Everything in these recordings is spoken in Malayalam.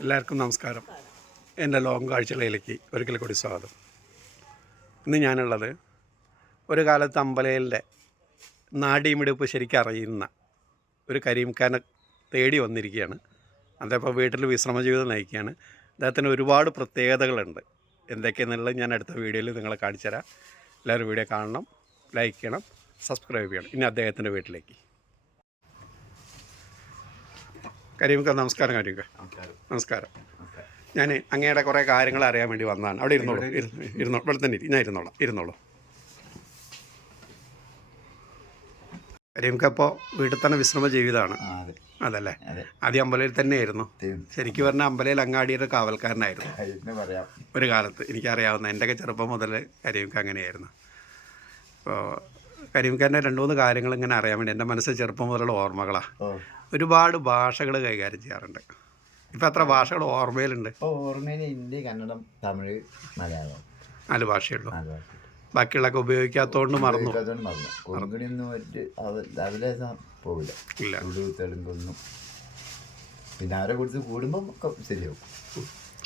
എല്ലാവർക്കും നമസ്കാരം. എന്റെ ലോകം കാഴ്ചകളിലേക്ക് ഒരിക്കൽ കൂടി സ്വാഗതം. ഇന്ന് ഞാനുള്ളത് ഒരു കാലത്ത് അമ്പലയിലെ നാടിമിടിപ്പ് ശരിക്കും അറിയുന്ന ഒരു കരീംഖാനെ തേടി വന്നിരിക്കുകയാണ്. അദ്ദേഹം വീട്ടിൽ വിശ്രമ ജീവിതം നയിക്കുകയാണ്. അദ്ദേഹത്തിന് ഒരുപാട് പ്രത്യേകതകളുണ്ട്. എന്തൊക്കെയെന്നുള്ളത് ഞാൻ അടുത്ത വീഡിയോയിൽ നിങ്ങളെ കാണിച്ചു തരാം എല്ലാവരും വീഡിയോ കാണണം ലൈക്ക് ചെയ്യണം സബ്സ്ക്രൈബ് ചെയ്യണം. ഇനി അദ്ദേഹത്തിന്റെ വീട്ടിലേക്ക്. കരീംഖാൻ നമസ്കാരം കരീംഖാൻ നമസ്കാരം. ഞാൻ അങ്ങയുടെ കുറേ കാര്യങ്ങൾ അറിയാൻ വേണ്ടി വന്നതാണ്. അവിടെ ഇരുന്നോളൂ. ഇരുന്നു ഇരുന്നോ ഇവിടെ തന്നെ. ഞാൻ ഇരുന്നോളാം. ഇരുന്നോളൂ. കരീംക്ക ഇപ്പോൾ വീട്ടിൽ തന്നെ വിശ്രമ ജീവിതമാണ്. അതെ. അതല്ലേ? ആദ്യം അമ്പലയിൽ തന്നെയായിരുന്നു. ശരിക്കും പറഞ്ഞാൽ അമ്പലയിൽ അങ്ങാടിയുടെ കാവൽക്കാരനായിരുന്നു. ഒരു കാലത്ത് എനിക്കറിയാവുന്ന എന്റെയൊക്കെ ചെറുപ്പം മുതൽ കരീംക്ക അങ്ങനെയായിരുന്നു. അപ്പോൾ കരീംഖാന്റെ രണ്ട് മൂന്ന് കാര്യങ്ങൾ ഇങ്ങനെ അറിയാൻ വേണ്ടി എന്റെ മനസ്സിൽ ചെറുപ്പം മുതലുള്ള ഓർമ്മകളാണ് ഒരുപാട് ഭാഷകൾ കൈകാര്യം ചെയ്യാറുണ്ട്. ഇപ്പം എത്ര ഭാഷകൾ ഓർമ്മയിലുണ്ട്? ഓർമ്മയിൽ ഹിന്ദി കന്നഡം തമിഴ് മലയാളം. നാല് ഭാഷയുള്ളൂ. ബാക്കിയുള്ളൊക്കെ ഉപയോഗിക്കാത്തതുകൊണ്ട് മറന്നു. പോവില്ല. ഇല്ല. തെലുങ്കൊന്നും പിന്നെ അവരെ കുറിച്ച് കൂടുമ്പം ഒക്കെ ശരിയാവും.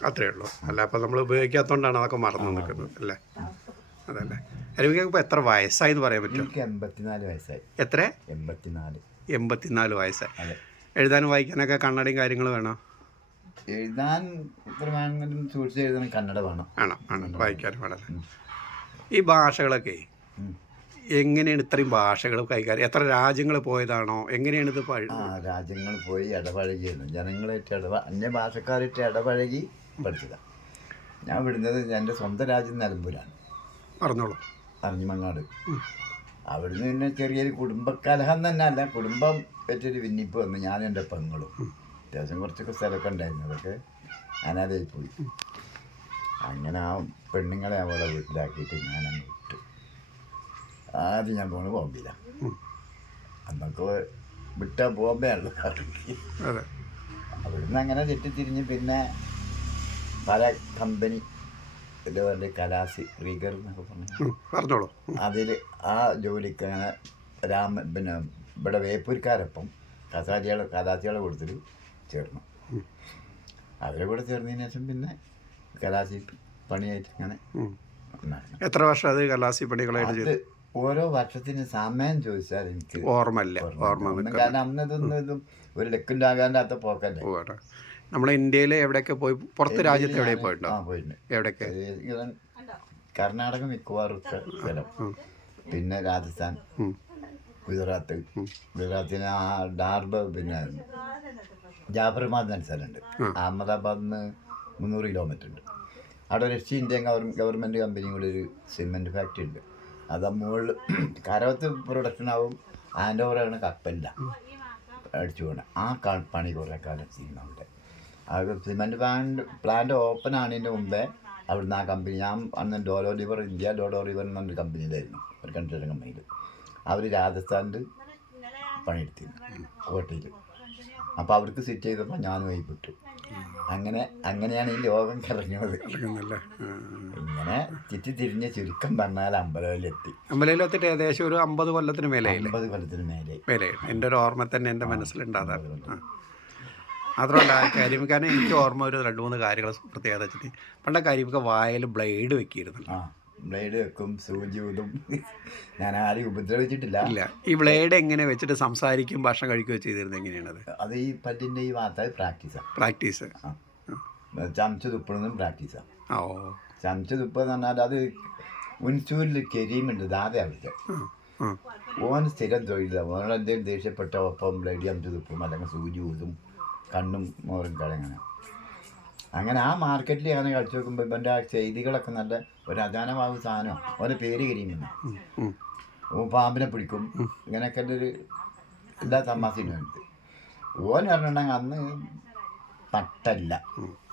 അത്രേ ഉള്ളൂ. അല്ല അപ്പം നമ്മൾ ഉപയോഗിക്കാത്തതുകൊണ്ടാണ് അതൊക്കെ മറന്നു നിൽക്കുന്നത് അല്ലേ? അതല്ലേ അരുവിക്ക് ഇപ്പോൾ എത്ര വയസ്സായി എന്ന് പറയാൻ പറ്റുമോ? എനിക്ക് എൺപത്തിനാല് വയസ്സായി. എത്ര? എൺപത്തിനാല്. എൺപത്തിനാല് വയസ്സായി. അതെ. എഴുതാനും വായിക്കാനൊക്കെ കണ്ണടയും കാര്യങ്ങളും വേണോ? എഴുതാൻ ഇത്ര വേണമെങ്കിലും സൂക്ഷിച്ച് എഴുതണം കന്നഡ വേണം. ആണോ ആണ് വായിക്കാനും ഈ ഭാഷകളൊക്കെ എങ്ങനെയാണ് ഇത്രയും ഭാഷകൾ കൈകാര്യം? എത്ര രാജ്യങ്ങൾ പോയതാണോ? എങ്ങനെയാണ് ഇത് ആ രാജ്യങ്ങൾ പോയി ഇടപഴകിയിരുന്നു. ജനങ്ങളായിട്ട് ഇടപ അന്യഭാഷക്കാരായിട്ട് ഇടപഴകി പഠിച്ചതാണ് ഞാൻ വിടുന്നത് എന്റെ സ്വന്തം രാജ്യം നിലമ്പൂരാണ്. പറഞ്ഞോളൂ. അറിഞ്ഞിമങ്ങാട് അവിടുന്ന് പിന്നെ ചെറിയൊരു കുടുംബക്കലഹം തന്നെ അല്ല. കുടുംബം പറ്റൊരു വിന്നിപ്പ് വന്നു. ഞാനും എന്റെ പെങ്ങളും. അത്യാവശ്യം കുറച്ചൊക്കെ സ്ഥലമൊക്കെ ഉണ്ടായിരുന്നു. അതൊക്കെ അനാഥയായി പോയി. അങ്ങനെ ആ പെണ്ണുങ്ങളെ അവളെ വീട്ടിലാക്കിയിട്ട് ഞാനങ്ങ് വിട്ടു. ആദ്യം ഞാൻ പോണത് ബോംബെയിലാണ്. അന്നൊക്കെ വിട്ടാൽ ബോംബെയാണല്ലോ അതെ. അവിടുന്ന് അങ്ങനെ തെറ്റിത്തിരിഞ്ഞ് പിന്നെ പല കമ്പനി ഇതേപോലെ കലാസി റീഗർ എന്നൊക്കെ പറഞ്ഞു. പറഞ്ഞോളൂ. അതിൽ ആ ജോലിക്ക് അങ്ങനെ രാമ പിന്നെ ഇവിടെ വേപ്പൂർക്കാരൊപ്പം കസാരികളെ കലാസികളെ കൊടുത്തിട്ട് ചേർന്നു. അവരെ കൂടെ ചേർന്നതിന് ശേഷം പിന്നെ കലാസി പണിയായിട്ട് അങ്ങനെ. എത്ര വർഷം അത് കലാസി പണികളായിട്ട് ചെയ്തു? ഓരോ വർഷത്തിന് സമയം ചോദിച്ചാൽ എനിക്ക് ഓർമ്മയില്ല. ഓർമ്മ കാരണം അന്നതൊന്നും ഇതും ഒരു ലക്കുണ്ടാകാന്റെ അകത്ത് പോക്കല്ലേ. പോകട്ടെ നമ്മൾ ഇന്ത്യയിൽ എവിടെയൊക്കെ പോയി? പുറത്ത് രാജ്യത്ത് എവിടെ പോയിട്ടുണ്ടോ? എവിടെയൊക്കെ? കർണാടക മിക്കവാറും സ്ഥലം. പിന്നെ രാജസ്ഥാൻ ഗുജറാത്ത് ഗുജറാത്തിന് ആ ഡാർബർ പിന്നെ ജാഫർമാദ് എന്ന സ്ഥലമുണ്ട്. അഹമ്മദാബാദിൽ നിന്ന് മുന്നൂറ് കിലോമീറ്റർ ഉണ്ട്. അവിടെ ഒരു എസ്റ്റ് ഇന്ത്യൻ ഗവൺമെന്റ് ഗവൺമെന്റ് കമ്പനിയും കൂടി ഒരു സിമെന്റ് ഫാക്ടറി ഉണ്ട്. അത് മുകളിൽ കരവത്ത് പ്രൊഡക്ഷൻ ആവും. ആൻഡ് ഓവറാണ് കപ്പലില്ല അടിച്ചു പോകണം ആ പണി കുറേ കാലം ചെയ്യുന്നുണ്ട്. സിമെന്റ് പ്ലാന്റ് പ്ലാന്റ് ഓപ്പൺ ആണതിന്റെ മുമ്പേ അവിടുന്ന് ആ കമ്പനി ഞാൻ അന്ന് ഡോലോ റിവർ ഇന്ത്യ ഡോലോ റിവർ എന്നൊരു കമ്പനിയിലായിരുന്നു ഒരു കൺസ്ട്രക്ഷൻ കമ്പനിയിൽ അവർ രാജസ്ഥാനിൽ പണിയെടുത്തിരുന്നു കോട്ടയിൽ അപ്പോൾ അവർക്ക് സിറ്റ് ചെയ്തപ്പോൾ ഞാനും ആയി വിട്ടു അങ്ങനെ അങ്ങനെയാണ് ഈ ലോകം കറങ്ങുന്നത്. ഇങ്ങനെ ചുറ്റി തിരിഞ്ഞ് ചുരുക്കം പറഞ്ഞാൽ അമ്പലത്തിലെത്തി അമ്പലയിലെത്തിട്ട് ഏകദേശം ഒരു അമ്പത് കൊല്ലത്തിന് മേലെ അമ്പത് കൊല്ലത്തിന് മേലെ മേലെയാണ് എന്റെ ഒരു ഓർമ്മ തന്നെ എന്റെ മനസ്സിലുണ്ടാകാറ് ആ. മാത്രമല്ല കരിമിക്കാരനെ എനിക്ക് ഓർമ്മ ഒരു രണ്ട് മൂന്ന് കാര്യങ്ങൾ പ്രത്യേകത വെച്ചിട്ട്. പണ്ട് കരിമിക്ക വായിൽ ബ്ലേഡ് വെക്കിയിരുന്നു ബ്ലേഡ് വെക്കും സൂചി ഊതും. ഞാൻ ആരെയും ഉപദ്രവിച്ചിട്ടില്ല. ഇല്ല ഈ ബ്ലേഡ് എങ്ങനെ വെച്ചിട്ട് സംസാരിക്കും ഭക്ഷണം കഴിക്കുകയോ ചെയ്തിരുന്നത് എങ്ങനെയാണത്? അത് ഈ പല്ലിന്റെ ഈ ഭാഗത്ത് പ്രാക്ടീസാണ് പ്രാക്ടീസ്. ചമച്ച തുപ്പണതും പ്രാക്ടീസാണ് ഓ. ചമച്ച് തുപ്പ എന്ന് പറഞ്ഞാൽ അത് മുൻസൂരിൽ കെരീമുണ്ട് ദാതെ അവിടുത്തെ ഓൻ സ്ഥിരം തൊഴിലാണ് ഓൻ എന്തെങ്കിലും ദേഷ്യപ്പെട്ട ഒപ്പം ബ്ലേഡ് ചമച്ച് തുപ്പും അല്ലെങ്കിൽ സൂചി ഊതും. കണ്ണും മോറും കളയങ്ങനെ അങ്ങനെ ആ മാർക്കറ്റിൽ അങ്ങനെ കളിച്ചു നോക്കുമ്പോൾ ഇവന്റെ ആ ചെയ്തികളൊക്കെ നല്ല ഒരു അജാനമാകും സാധനം. ഓരോ പേര് കിരിയുന്നു ഉം. പാമ്പിനെ പിടിക്കും. ഇങ്ങനെയൊക്കെ ഒരു എല്ലാ തമാശയും എടുത്ത് ഓൻ പറഞ്ഞിട്ടുണ്ടെങ്കിൽ അന്ന് പട്ടല്ല.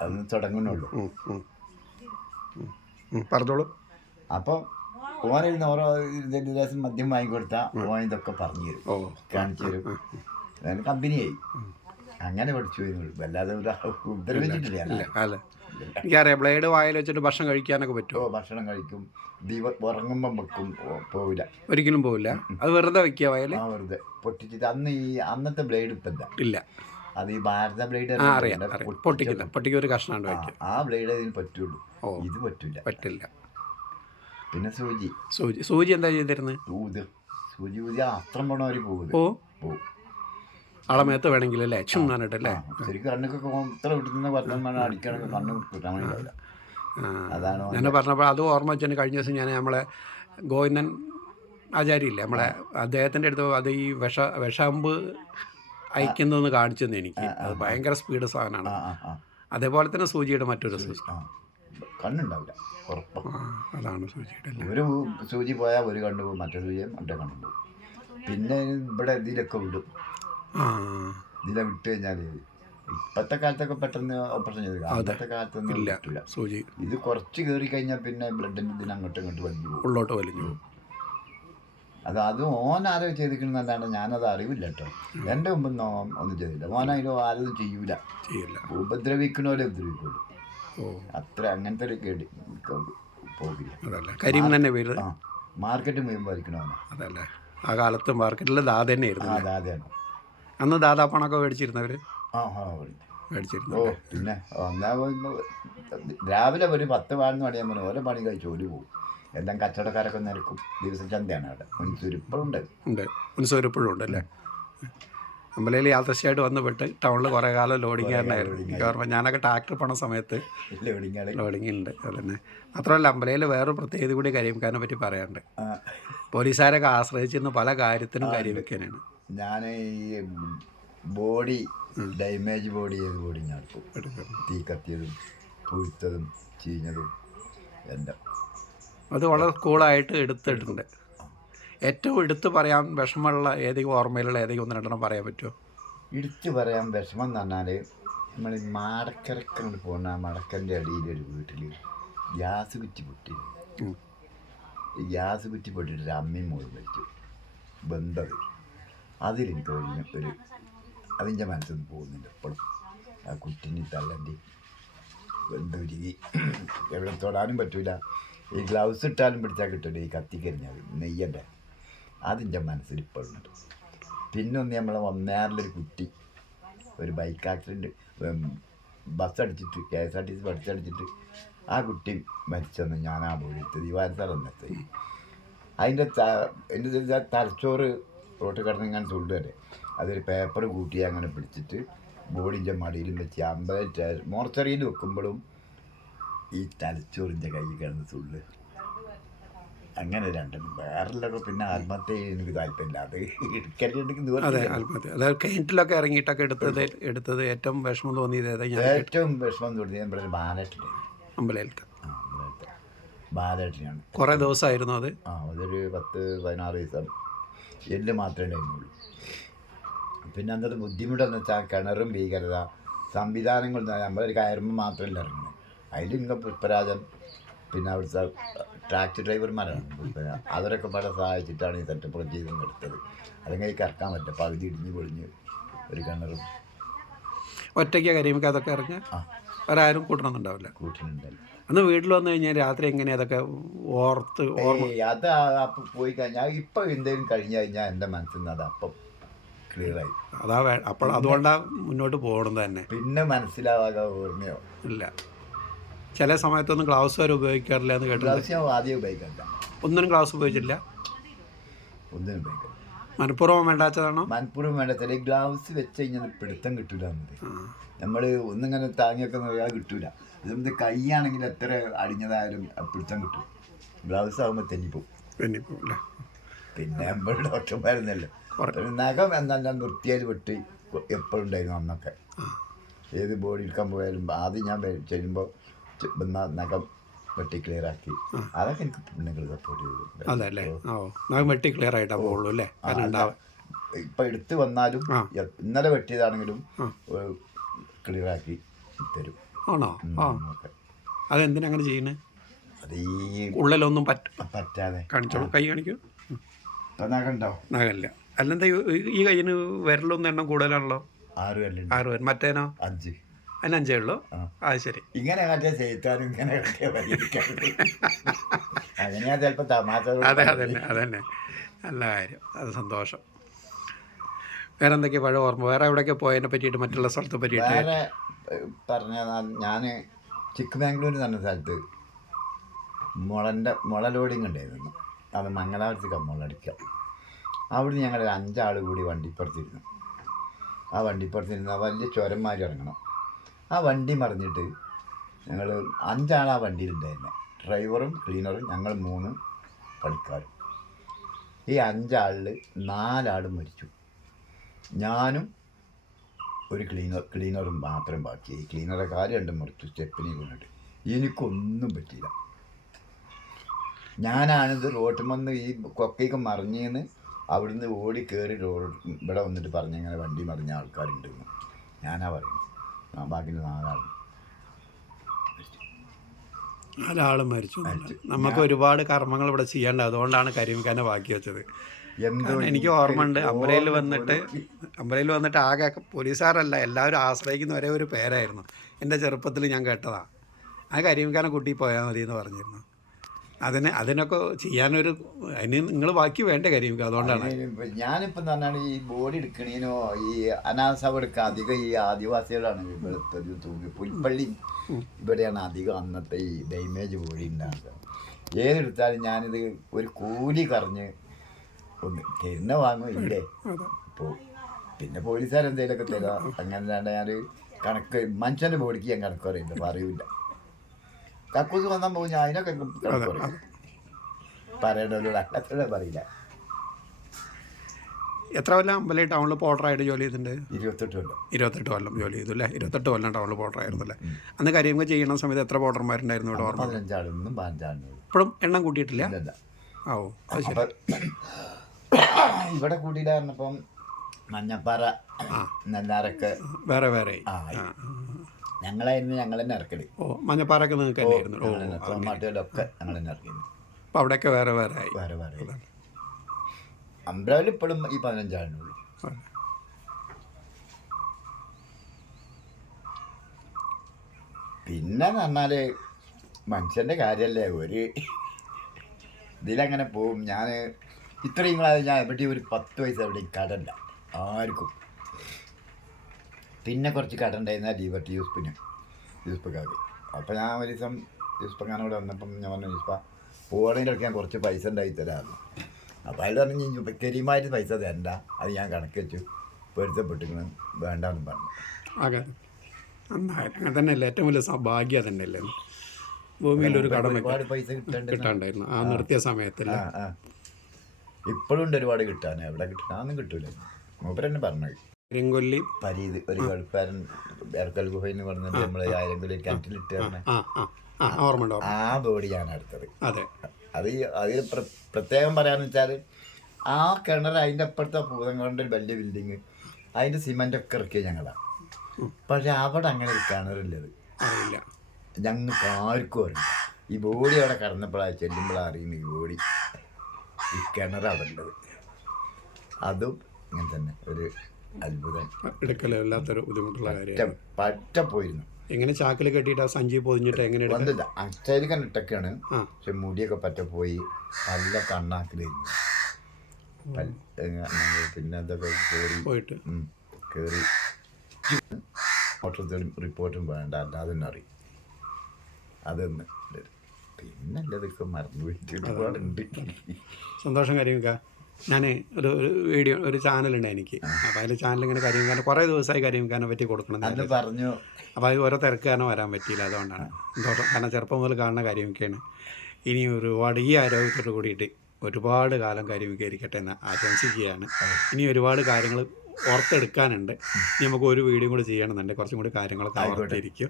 അന്ന് തുടങ്ങുന്നുള്ളൂ. പറഞ്ഞോളൂ. അപ്പോൾ ഓനിരുന്ന് ഓരോ ഇതിന്റെ ദിവസം മദ്യം വാങ്ങിക്കൊടുത്താൽ ഓൻ ഇതൊക്കെ പറഞ്ഞു തരും. കാണിച്ചു തരും. കമ്പനിയായി. അങ്ങനെ പഠിച്ചു വല്ലാതെ ഉപദ്രവിച്ചിട്ടില്ല എനിക്കറിയാം ബ്ലേഡ് വായിൽ വെച്ചിട്ട് ഭക്ഷണം കഴിക്കാനൊക്കെ പറ്റുമോ? ഭക്ഷണം കഴിക്കും. ദീപ ഉറങ്ങുമ്പം വെക്കും. പോവില്ല. ഒരിക്കലും പോവില്ല. അത് വെറുതെ വെക്കുക വയൽ? ആ വെറുതെ. പൊട്ടിച്ചിട്ട് അന്ന് ഈ അന്നത്തെ ബ്ലേഡ് ഇപ്പം ഇല്ല. അത് ഈ ഭാരത ബ്ലേഡ് പൊട്ടിക്കില്ല. പൊട്ടിക്ക് ഒരു കഷ്ണം ആ ബ്ലേഡ് അതിന് പറ്റുള്ളൂ. ഇത് പറ്റൂല. പറ്റില്ല. പിന്നെ സൂചി. സൂചി സൂചി എന്താ ചെയ്തിരുന്നത് സൂചി. സൂചി ഊതി അത്ര പോണവര് പോകും പോകും അളമേത്ത് വേണമെങ്കിൽ അല്ലേ? ചും ആ, ശരിക്കും കണ്ണൊക്കെ ഇത്ര വിട്ടുന്ന പത്രം വേണം കണ്ണ് കിട്ടാൻ വേണ്ടിയില്ല അതാണ് ഞാൻ പറഞ്ഞപ്പോൾ അത് ഓർമ്മ വെച്ചാൽ കഴിഞ്ഞ ദിവസം ഞാൻ നമ്മളെ ഗോവിന്ദൻ ആചാര്യയില്ലേ നമ്മളെ അദ്ദേഹത്തിന്റെ അടുത്ത് അത് ഈ വിഷ വിഷാമ്പ് അയക്കുന്നതെന്ന് കാണിച്ചെന്ന് എനിക്ക്. അത് ഭയങ്കര സ്പീഡ് സാധനമാണ്. അതേപോലെ തന്നെ സൂചിയുടെ മറ്റൊരു സിസ്റ്റം. കണ്ണുണ്ടാവില്ല ഉറപ്പ്. അതാണ് സൂചിയുടെ ഒരു സൂചി പോയാൽ ഒരു കണ്ണു പോകും മറ്റൊരു സൂചി മറ്റേ കണ്ണു പോകും പിന്നെ ഇവിടെ ഇതിലൊക്കെ വിടും. ഇതിലെ വിട്ട് കഴിഞ്ഞാൽ ഇപ്പോഴത്തെ കാലത്തൊക്കെ പെട്ടെന്ന് ഓപ്പറേഷൻ ചെയ്ത് അന്നത്തെ കാലത്തൊന്നും ഇല്ല. പറ്റില്ല സൂചി. ഇത് കുറച്ച് കയറി കഴിഞ്ഞാൽ പിന്നെ ബ്ലഡിന്റെ ഇതിന് അങ്ങോട്ടും ഇങ്ങോട്ടും വലിഞ്ഞു ഉള്ളോട്ട് വലിഞ്ഞു അത് അത് ഓൻ ആരോ ചെയ്തിരിക്കുന്നതല്ലാണ്ട് ഞാനത് അറിവില്ല കേട്ടോ എന്റെ മുമ്പ് ഓൻ ഒന്നും ചെയ്തില്ല. ഓൻ അതിലോ ആരും ചെയ്യൂല. ചെയ്യില്ല. ഉപദ്രവിക്കണോലെ ഉപദ്രവിക്കുള്ളൂ. അത്ര അങ്ങനത്തെ ഒരു കേടി പോകില്ല. പേര് മാർക്കറ്റ് മുഴുവൻ ഭരിക്കണവനാ. അതല്ലേ. ആ കാലത്ത് മാർക്കറ്റിൽ ദാദ തന്നെയായിരുന്നു ആ അതാതെയാണ് അന്ന് ദാദാ പണമൊക്കെ മേടിച്ചിരുന്നവർ ആ ആ ഉണ്ട്. മേടിച്ചിരുന്നു ഓ പിന്നെ ഒന്നാ രാവിലെ ഒരു പത്ത് പതിനൊന്ന് മണിയാകുമ്പോൾ ഓരോ പണി കഴിച്ച് ഓടി പോകും. എല്ലാം കച്ചവടക്കാരൊക്കെ നിരക്കും ദിവസം ചന്തയാണ് അവിടെ. മുൻസൂർ ഇപ്പോഴും ഉണ്ട്. ഉണ്ട്. ഉത്സവം ഇപ്പോഴും ഉണ്ട് അല്ലേ? അമ്പലയിൽ യാദൃശ്യമായിട്ട് വന്ന് പെട്ട് ടൗണിൽ കുറേ കാലം ലോഡിങ്ങാരനായിരുന്നു എനിക്ക് ഓർമ്മ ഞാനൊക്കെ ട്രാക്ടർ പണ സമയത്ത് ലോഡിങ് ഉണ്ട്. അതന്നെ. മാത്രമല്ല അമ്പലയിൽ വേറൊരു പ്രത്യേകത കൂടി കരിയംക്കാരനെ പറ്റി പറയാനുണ്ട്. പോലീസുകാരൊക്കെ ആശ്രയിച്ചിരുന്ന പല കാര്യത്തിനും കരിവെക്കാനാണ് ഞാൻ ഈ ബോഡി ഡാമേജ് ബോഡി ചെയ്ത് ബോഡി ഞാൻ എടുക്കും. തീ കത്തിയതും പൂഴ്ത്തതും ചീഞ്ഞതും എല്ലാം. അത് വളരെ കൂളായിട്ട് എടുത്തിട്ടുണ്ട്. ഏറ്റവും എടുത്തു പറയാൻ വിഷമമുള്ള ഏതെങ്കിലും ഓർമ്മയിലുള്ള ഏതെങ്കിലും ഒന്ന് രണ്ടെണ്ണം പറയാൻ പറ്റുമോ? ഇടിച്ച് പറയാൻ വിഷമം എന്ന് പറഞ്ഞാൽ നമ്മൾ മാടക്കരക്കങ്ങോട്ട് പോകുന്ന മടക്കന്റെ അടിയിലൊരു വീട്ടിൽ ഗ്യാസ് കുറ്റി പൊട്ടി ഗ്യാസ് കുറ്റി പൊട്ടിയിട്ട് ഒരു അമ്മയും മോളും മരിച്ചു. ബന്ധത്. അതിലെനിക്ക് ഒരു ഒരു അതിന്റെ മനസ്സിൽ പോകുന്നുണ്ട് എപ്പോഴും ആ കുറ്റിനി തള്ളന്റെ ബന്ധുരുകി എവിടെ തൊടാനും പറ്റൂല. ഈ ഗ്ലൗസ് ഇട്ടാലും പിടിച്ചാൽ കിട്ടില്ല ഈ കത്തിക്കരിഞ്ഞാൽ നെയ്യന്റെ അതിന്റെ മനസ്സിൽ ഇപ്പോഴും ഉണ്ട്. പിന്നെ ഒന്ന് നമ്മളെ ഒന്നേറിലൊരു കുട്ടി ഒരു ബൈക്ക് ആക്സിഡന്റ് ബസ് അടിച്ചിട്ട് K S R T C bus അടിച്ചിട്ട് ആ കുട്ടി മരിച്ചെന്ന് ഞാൻ ആ പോയിട്ട് ദിവാരസാർ എന്നത്തെ അതിന്റെ എന്റെ തലച്ചോറ് റോട്ട് കിടന്ന് ഇങ്ങനെ തുള്ളു വരെ. അതൊരു പേപ്പർ കൂട്ടി അങ്ങനെ പിടിച്ചിട്ട് ബോഡിന്റെ മടിയിലും വെച്ച് അമ്പത് മോർച്ചറിയിൽ വെക്കുമ്പോഴും ഈ തലച്ചോറിന്റെ കൈ കിടന്ന് തുള്ളു അങ്ങനെ രണ്ടെണ്ണം വേറെല്ലൊക്കെ പിന്നെ ആത്മഹത്യ എനിക്ക് താല്പര്യമില്ല. അത് എടുക്കലുണ്ടെങ്കിൽ അതെ നിവർത്തിയില്ല. ആത്മഹത്യ. അതായത് കിണറ്റിലൊക്കെ ഇറങ്ങിയിട്ടൊക്കെ എടുത്തത് എടുത്തത് ഏറ്റവും വിഷമം തോന്നിയത് ഏറ്റവും വിഷമം തോന്നിയത് നമ്മുടെ ബാലറ്റിലെ അമ്പലയിലത്തെ. ബാലറ്റിനാണ് കുറേ ദിവസമായിരുന്നു അത്. ആ അതൊരു പത്ത് പതിനാറ് ദിവസം. എല്ല് മാത്രമേ ഉണ്ടായിരുന്നുള്ളൂ. പിന്നെ അന്നത്തെ ബുദ്ധിമുട്ടെന്ന് വെച്ചാൽ കിണറും ഭീകരത സംവിധാനങ്ങൾ നമ്മളൊരു കയറുമ്പോൾ മാത്രമല്ല ഇറങ്ങുന്നത് അതിൽ ഇങ്ങനെ പുഷ്പരാജൻ പിന്നെ അവിടുത്തെ ടാക്സി ഡ്രൈവർമാരാണ് പുഷ്പരാ അവരൊക്കെ പല സഹായിച്ചിട്ടാണ് ഈ സെറ്റപ്പ് ചെയ്ത് എടുത്തത് അല്ലെങ്കിൽ കറക്കാൻ പറ്റില്ല പകുതി ഇടിഞ്ഞ് പൊളിഞ്ഞ് ഒരു കിണറും. ഒറ്റയ്ക്ക് കരിയുമ്പോൾ അതൊക്കെ ഇറങ്ങി ആ ഒരാരും കൂട്ടണമെന്നുണ്ടാവില്ല കൂട്ടിനുണ്ടല്ലോ അന്ന് വീട്ടിൽ വന്നു കഴിഞ്ഞാൽ രാത്രി എങ്ങനെ അതൊക്കെ ഓർത്ത് ഓർമ്മ? അത് അപ്പം പോയി കഴിഞ്ഞാൽ ഇപ്പം എന്തെങ്കിലും കഴിഞ്ഞ കഴിഞ്ഞാൽ എന്റെ മനസ്സിൽ നിന്ന് അത് അപ്പം ക്ലിയറായി അതാ വേ അപ്പോൾ അതുകൊണ്ടാണ് മുന്നോട്ട് പോകണത് തന്നെ. പിന്നെ മനസ്സിലാവാതെ ഓർമ്മയോ? ഇല്ല. ചില സമയത്തൊന്നും ഗ്ലൗസ് വരെ ഉപയോഗിക്കാറില്ല എന്ന് കേട്ടിട്ടുണ്ട്. ഞാൻ ആദ്യം ഉപയോഗിക്കാറില്ല. ഒന്നിനും ഗ്ലൗസ് ഉപയോഗിച്ചില്ല ഒന്നിനും ഉപയോഗിക്കണ്ട മനഃപൂർവം വേണ്ടാത്തതാണോ? മനഃപൂർവം വേണ്ട ചില ഗ്ലൗസ് വെച്ച് കഴിഞ്ഞാൽ പിടുത്തം കിട്ടൂല ആ. നമ്മൾ ഒന്നിങ്ങനെ താങ്ങിയൊക്കെ നോക്കിയാൽ കിട്ടൂല. ഇതെന്ത് കൈയാണെങ്കിൽ എത്ര അടിഞ്ഞതായാലും പിടുത്തം കിട്ടും. ഗ്ലൗസ് ആകുമ്പോൾ തെന്നിപ്പോവും പിന്നെ നമ്മുടെ ഡോക്ടർമാരുന്നല്ലോ നഖം എന്നാൽ നിർത്തിയാൽ വെട്ടി എപ്പോഴും ഉണ്ടായിരുന്നു അന്നൊക്കെ. ഏത് ബോഡി എടുക്കാൻ പോയാലും ആദ്യം ഞാൻ ചെല്ലുമ്പോൾ നഖം വെട്ടി ക്ലിയർ ആക്കി. അതൊക്കെ എനിക്ക് പെണ്ണുങ്ങൾ സപ്പോർട്ട് ചെയ്തു. ഓ നമുക്ക് വെട്ടി ക്ലിയർ ആയിട്ടാ പോകുള്ളൂ അല്ലേ? കാരണം ഇപ്പം എടുത്ത് വന്നാലും ഇന്നലെ വെട്ടിയതാണെങ്കിലും. ക്ലിയർ ആക്കി തരും. ആണോ? ആ. അതെന്തിനാ അങ്ങനെ ചെയ്യണേ അത് ഈ ഉള്ളിലൊന്നും പറ്റ പറ്റാതെ. കാണിച്ചോളൂ കൈ കാണിക്കൂ. ഇപ്പം നഖം ഉണ്ടാവും നകല്ല അല്ലെന്താ ഈ- കയ്യിന് വിരലൊന്നും എണ്ണം കൂടുതലാണല്ലോ? ആറ് ആറ് മറ്റേനോ? അഞ്ച്. അതിന് അഞ്ചേ ഉള്ളൂ. ആ. ശരി. ഇങ്ങനെ ചെയ്താലും ഇങ്ങനെ കാട്ടിയ പരിഹരിക്കാറുണ്ട് അങ്ങനെയാ ചിലപ്പോൾ തമാശ അതെ അതന്നെ അതന്നെ. നല്ല കാര്യം. അത് സന്തോഷം. വേറെ എന്തൊക്കെയാ പഴയ ഓർമ്മ? വേറെ എവിടെയൊക്കെ പോയതിനെ പറ്റിയിട്ട് മറ്റുള്ള സ്ഥലത്തെ പറ്റിയിട്ട്? വേറെ പറഞ്ഞ ഞാൻ ചിക്കമാംഗ്ലൂർ എന്ന് പറഞ്ഞ സ്ഥലത്ത്. മുളന്റെ മുള ലോഡിങ് ഉണ്ടായിരുന്നു. അത് മംഗലാപുരത്തേക്ക് മുളടിക്കുക അവിടുന്ന് ഞങ്ങൾ അഞ്ചാൾ കൂടി വണ്ടിപ്പുറത്തിരുന്നു. ആ വണ്ടിപ്പുറത്തിരുന്ന വലിയ വലിയ ചുരന്മാർ ഇറങ്ങണം. ആ വണ്ടി മറിഞ്ഞിട്ട് ഞങ്ങൾ അഞ്ചാൾ ആ വണ്ടിയിലുണ്ടായിരുന്നത് ഡ്രൈവറും ക്ലീനറും ഞങ്ങൾ മൂന്ന് പണിക്കാരും. ഈ അഞ്ചാളിൽ നാലാൾ മരിച്ചു. ഞാനും ഒരു ക്ലീനർ ക്ലീനറും മാത്രം ബാക്കി. ഈ ക്ലീനറെ കാര്യം രണ്ട് മുറിച്ചു സ്റ്റെപ്പിനെ കൊണ്ടിട്ട് എനിക്കൊന്നും പറ്റിയില്ല. ഞാനാണിത് റോട്ടിൽ വന്ന് ഈ കൊക്കയ്ക്ക് മറിഞ്ഞെന്ന് അവിടുന്ന് ഓടി കയറി റോഡ് ഇവിടെ വന്നിട്ട് പറഞ്ഞ് ഇങ്ങനെ വണ്ടി മറിഞ്ഞ ആൾക്കാരുണ്ടെന്ന്. ഞാനാ പറയുന്നത്. ആ ബാക്കി നാലാൾ. നാലാളും മരിച്ചു. നമുക്ക് ഒരുപാട് കർമ്മങ്ങൾ ഇവിടെ ചെയ്യേണ്ട അതുകൊണ്ടാണ് കരിമിക്കാനെ ബാക്കി വെച്ചത്. എനിക്ക് ഓർമ്മയുണ്ട്. അമ്പലയിൽ വന്നിട്ട് അമ്പലയിൽ വന്നിട്ട് ആകെ പോലീസുകാരല്ല എല്ലാവരും ആശ്രയിക്കുന്ന ഒരേ ഒരു പേരായിരുന്നു. എന്റെ ചെറുപ്പത്തിൽ ഞാൻ കേട്ടതാണ് ആ കരിമിക്കാനെ കൂട്ടി പോയാൽ മതി എന്ന് പറഞ്ഞിരുന്നു. അതിന് അതിനൊക്കെ ചെയ്യാനൊരു അതിന് നിങ്ങൾ ബാക്കി വേണ്ട കാര്യം അതുകൊണ്ടാണ്. ഞാനിപ്പം തന്നെയാണ് ഈ ബോഡി എടുക്കണേനോ ഈ അനാസവ എടുക്കുക അധികം ഈ ആദിവാസികളാണ് ഇവിടുത്തെ വെളുത്തത് തൂങ്ങി. പുൽപ്പള്ളി ഇവിടെയാണ് അധികം അന്നത്തെ ഈ ഡൈമേജ് ബോഡി ഉണ്ടാകുന്നത് ഏതെടുത്താലും ഞാനിത് ഒരു കൂലി കറഞ്ഞ് ഒന്ന് തരുന്ന വാങ്ങും ഇല്ലേ? ഇപ്പോൾ പിന്നെ പോലീസുകാരെന്തെങ്കിലുമൊക്കെ തരാം. അങ്ങനെ ഞാൻ കണക്ക് മനുഷ്യന്റെ ബോഡിക്ക് ഞാൻ കണക്ക് പറയില്ല പറയൂല. കക്കൂസ് വന്നാൽ പോകും ഞാൻ അതിനൊക്കെ പറയണല്ലോ അല്ലാത്തത് പറയില്ല. എത്ര കൊല്ലം അമ്പലം ടൗണിൽ പോട്ടറായിട്ട് ജോലി ചെയ്തിട്ടുണ്ട്? ഇരുപത്തെട്ട് കൊല്ലം. ഇരുപത്തെട്ട് കൊല്ലം ജോലി ചെയ്തു അല്ലേ? ഇരുപത്തെട്ട് കൊല്ലം ടൗണിൽ പോട്ടറായിരുന്നു അല്ലേ അന്ന് കരിയമ്മ ചെയ്യുന്ന സമയത്ത് എത്ര പോട്ടർമാരുണ്ടായിരുന്നു ഇവിടെ ഓർമ്മ? പതിനഞ്ചാളും ഇപ്പോഴും എണ്ണം കൂട്ടിയിട്ടില്ല? ഓ അത് ശരി. ഇവിടെ കൂട്ടിയില്ല പറഞ്ഞപ്പം മഞ്ഞപ്പാറ നെല്ലാരൊക്കെ വേറെ വേറെ ആ. ഞങ്ങളായിരുന്നു ഞങ്ങൾ തന്നെ ഇറക്കൽ ഓ മഞ്ഞപ്പാറൊക്കെ നിങ്ങൾക്ക് തന്നെയായിരുന്നു. ഓ തോമാട്ടികളൊക്കെ ഞങ്ങൾ തന്നെ ഇറക്കിയിരുന്നു അപ്പോൾ അവിടെയൊക്കെ വേറെ വേറെ ആയി. വേറെ വേറെ അമ്പലവിൽ ഇപ്പോഴും ഈ പതിനഞ്ചാളിനുള്ളൂ പിന്നെ പറഞ്ഞാൽ മനുഷ്യന്റെ കാര്യല്ലേ ഒരു ഇതിലങ്ങനെ പോവും. ഞാൻ ഇത്രയും കാലം ഞാൻ എവിടെയും ഒരു പത്ത് വയസ്സ് എവിടെയും കടല്ല ആർക്കും. പിന്നെ കുറച്ച് കട ഉണ്ടായിരുന്ന ലിബർട്ടി യൂസ്പിന് യൂസ്പക്കാർക്ക് അപ്പോൾ ഞാൻ ഒരു ദിവസം യൂസ്പക്കാനോട് വന്നപ്പം ഞാൻ പറഞ്ഞു യൂസ്പ പോകണേലൊക്കെ ഞാൻ കുറച്ച് പൈസ ഉണ്ടായി തരാമെന്ന്. അപ്പോൾ അയാൾ പറഞ്ഞു കരീമായിട്ട് പൈസ തരണ്ട. അത് ഞാൻ കണക്ക് വെച്ചു. പൊരുത്തപ്പെട്ടിങ്ങനെ വേണ്ടാന്ന് പറഞ്ഞു. അതെ. അങ്ങനെ തന്നെയല്ലേ. ഏറ്റവും വലിയ സൗഭാഗ്യം ഭാഗ്യം തന്നെയല്ലേ ഭൂമിയിൽ ഒരു കടം പൈസ കിട്ടേണ്ട കിട്ടാണ്ടായിരുന്നു. ആ നിർത്തിയ സമയത്ത് ആ ആ. ഇപ്പോഴും ഉണ്ട് ഒരുപാട് കിട്ടാനേ. എവിടെ കിട്ടാനൊന്നും കിട്ടൂല. മൂപ്പരെന്നെ പറഞ്ഞു കരിങ്കൊല്ലി. പരീത് ഒരു ഗൾഫാരൻ എർക്കൽ ഗുഹയിൽ പറഞ്ഞിട്ട് നമ്മൾ ആയിരം കൊല്ലം കിണറ്റിലിട്ട് ആ ആ ആ ആ ബോഡി ഞാൻ അടുത്തത്. അതെ. അത് അതിൽ പ്ര- പ്രത്യേകം പറയാന്ന് വെച്ചാൽ ആ കിണർ അതിന്റെ അപ്പുറത്തെ പൂതങ്ങളുടെ ഒരു വലിയ ബിൽഡിങ് അതിന്റെ സിമെന്റ് ഒക്കെ ഇറക്കിയ ഞങ്ങളാണ് പക്ഷെ അവിടെ അങ്ങനെ ഒരു കിണറില്ലത് ഞങ്ങൾക്ക് ആർക്കും അറിയില്ല. ഈ ബോഡി അവിടെ കടന്നപ്പോഴാണ് ചെല്ലുമ്പോഴാണ് അറിയുന്നത് ഈ ബോഡി. ഈ കിണർ അവിടെ ഉള്ളത് അതും ഇങ്ങനെ തന്നെ. ഒരു അത്ഭുതം. എടുക്കലല്ലാത്തൊരു ബുദ്ധിമുട്ടുള്ള കാര്യമാണ്. പറ്റ പോയിരുന്നു എങ്ങനെ ചാക്കിൽ കെട്ടിയിട്ട് ആ സഞ്ചി പൊതിഞ്ഞിട്ട് എങ്ങനെ വന്നില്ല. അച്ചേരി കണ്ടിട്ടൊക്കെയാണ്. പക്ഷെ മുടിയൊക്കെ പറ്റ പോയി നല്ല കണ്ണാക്കിലായിരുന്നു പിന്നെ അതൊക്കെ കയറി പോയിട്ട്. കയറി മൊത്തത്തിലും റിപ്പോർട്ടും വേണ്ട. അല്ലാതെ തന്നെ അറിയും. അതൊന്ന് പിന്നെ അല്ലതൊക്കെ മറന്നുപോയിട്ട് ഒരുപാടുണ്ട്. സന്തോഷം കരിമിക്ക ഞാൻ ഒരു ഒരു വീഡിയോ ഒരു ചാനലുണ്ട് എനിക്ക്. അപ്പോൾ അതിൽ ചാനൽ ഇങ്ങനെ കരിയംകാരനെ കുറേ ദിവസമായി കരിയംകാരനെ പറ്റി കൊടുക്കണം പറഞ്ഞു. അപ്പോൾ അത് ഓരോ തിരക്ക് കാരണം വരാൻ പറ്റിയില്ല അതുകൊണ്ടാണ്. കാരണം ചെറുപ്പം മുതൽ കാണുന്ന കരിയംക്കാണ് ഇനി ഒരുപാട് ഈ ആരോഗ്യത്തോട് കൂടിയിട്ട് ഒരുപാട് കാലം കരിമിക്കായിരിക്കട്ടെ എന്ന് ആശംസിക്കുകയാണ്. ഇനി ഒരുപാട് കാര്യങ്ങൾ ഓർത്തെടുക്കാനുണ്ട്. ഇനി നമുക്ക് ഒരു വീഡിയോ കൂടി ചെയ്യണമെന്നുണ്ട്. കുറച്ചും കൂടി കാര്യങ്ങളൊക്കെ ഓർത്തിരിക്കും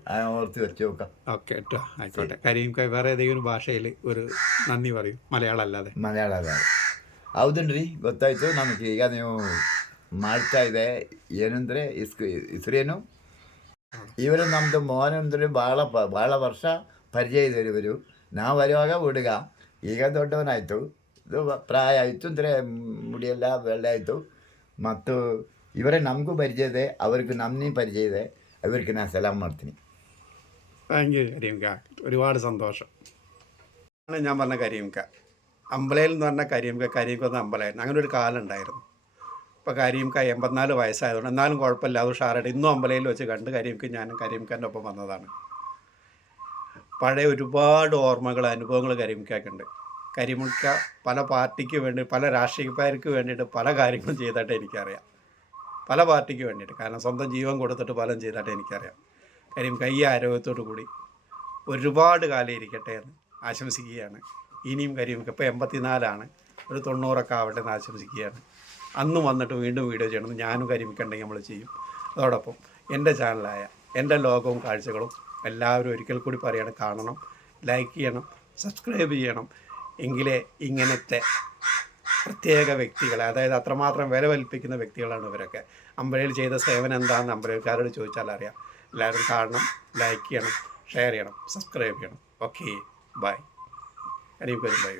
ഓക്കെ കേട്ടോ ആയിക്കോട്ടെ. കരിയും വേറെ ഏതെങ്കിലും ഭാഷയിൽ ഒരു നന്ദി പറയും. മലയാളം അല്ലാതെ. മലയാളം അല്ലാതെ. ಹೌದನ್ರಿ ಗೊತ್ತಾಯ್ತು ನಮಗೆ ಈಗ ನೀವು ಮಾಡ್ತಾ ಇದೆ ಏನಂದರೆ ಇಸ್ಕು ಹೆಸರೇನು ಇವರು ನಮ್ಮದು ಮೋಹನ್ ಅಂದರೆ ಭಾಳ ಪ ಭಾಳ ವರ್ಷ ಪರಿಚಯ ಇದ್ದಾರೆ ಇವರು ನಾವು ಬರುವಾಗ ಹುಡುಗ ಈಗ ದೊಡ್ಡವನಾಯಿತು ಇದು ಪ್ರಾಯ ಆಯಿತು ಅಂದರೆ ಮುಡಿಯೆಲ್ಲ ಬೆಳ್ಳೆ ಆಯಿತು ಮತ್ತು ಇವರೇ ನಮಗೂ ಪರಿಚಯ ಇದೆ ಅವ್ರಿಗೆ ನಮ್ಮನೇ ಪರಿಚಯ ಇದೆ ಅವರಿಗೆ ನಾನು ಸಲಾಮ್ ಮಾಡ್ತೀನಿ താങ്ക് യു കരീംക്ക ഒരുപാട് സന്തോഷം ആണ് ഞാൻ പറഞ്ഞ കരീംക്ക അമ്പലയിൽ എന്ന് പറഞ്ഞാൽ കരീംക്ക കരീംക്ക എന്ന അമ്പലമായിരുന്നു. അങ്ങനെ ഒരു കാലം ഉണ്ടായിരുന്നു. ഇപ്പോൾ കരീംക്ക എൺപത്തിനാല് വയസ്സായതുകൊണ്ട് എന്നാലും കുഴപ്പമില്ല. അത് ഉഷാറായിട്ട് ഇന്നും അമ്പലയിൽ വെച്ച് കണ്ട് കരീംക്ക് ഞാനും കരീംഖാന്റെ ഒപ്പം വന്നതാണ്. പഴയ ഒരുപാട് ഓർമ്മകൾ അനുഭവങ്ങൾ കരീംക്കാക്കുണ്ട് കരിമുക്ക പല പാർട്ടിക്ക് വേണ്ടി പല രാഷ്ട്രീയക്കാർക്ക് വേണ്ടിയിട്ട് പല കാര്യങ്ങളും ചെയ്തായിട്ട് എനിക്കറിയാം. പല പാർട്ടിക്ക് വേണ്ടിയിട്ട്. കാരണം സ്വന്തം ജീവൻ കൊടുത്തിട്ട് പലതും ചെയ്തായിട്ട് എനിക്കറിയാം. കാര്യം കൈ ആരോഗ്യത്തോടു കൂടി ഒരുപാട് കാലം ഇരിക്കട്ടെ എന്ന് ആശംസിക്കുകയാണ്. ഇനിയും കരിമുക്ക ഇപ്പോൾ എൺപത്തിനാലാണ്. ഒരു തൊണ്ണൂറൊക്കെ ആവട്ടെ എന്ന് ആശംസിക്കുകയാണ്. അന്ന് വന്നിട്ട് വീണ്ടും വീഡിയോ ചെയ്യണം. ഞാനും കരിമിക്കുണ്ടെങ്കിൽ നമ്മൾ ചെയ്യും. അതോടൊപ്പം എന്റെ ചാനലായ എന്റെ ലോകവും കാഴ്ചകളും എല്ലാവരും ഒരിക്കൽ കൂടി പറയണം. കാണണം ലൈക്ക് ചെയ്യണം സബ്സ്ക്രൈബ് ചെയ്യണം. എങ്കിലേ ഇങ്ങനത്തെ പ്രത്യേക വ്യക്തികളെ അതായത് അത്രമാത്രം വില കൽപ്പിക്കുന്ന വ്യക്തികളാണ് ഇവരൊക്കെ. അമ്പലയിൽ ചെയ്ത സേവനം എന്താണെന്ന് അമ്പലക്കാരോട് ചോദിച്ചാൽ അറിയാം. എല്ലാവരും കാണണം ലൈക്ക് ചെയ്യണം ഷെയർ ചെയ്യണം സബ്സ്ക്രൈബ് ചെയ്യണം. Okay bye. എനിക്കൊരു ബൈ